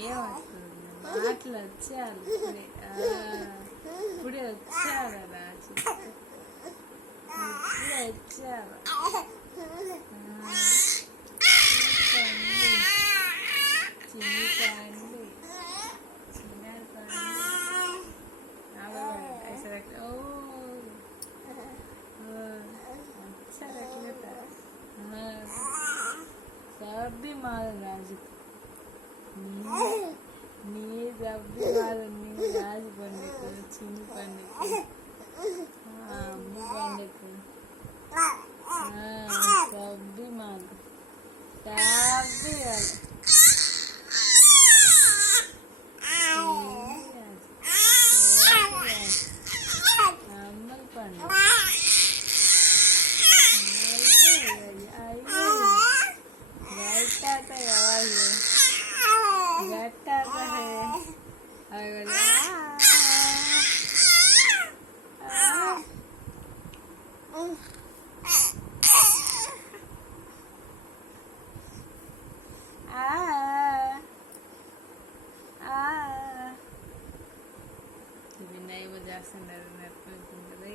ఏమవుతుంది మాటలు వచ్చేయాలి ఇప్పుడే వచ్చారు రాజు ఇప్పుడే వచ్చారు చిన్ని పండి చిన్నాడు పండి ఓ వచ్చారు సర్ది మాది రాజు నీ సర్ది మాది నీ రాజు పండుగ చిన్ని పండుగ అమ్మ పండుగ సర్ది మాది సర్ది అమ్మల పండుగ ఇవి నైవ చేస్తున్నారు నెప్పకుండా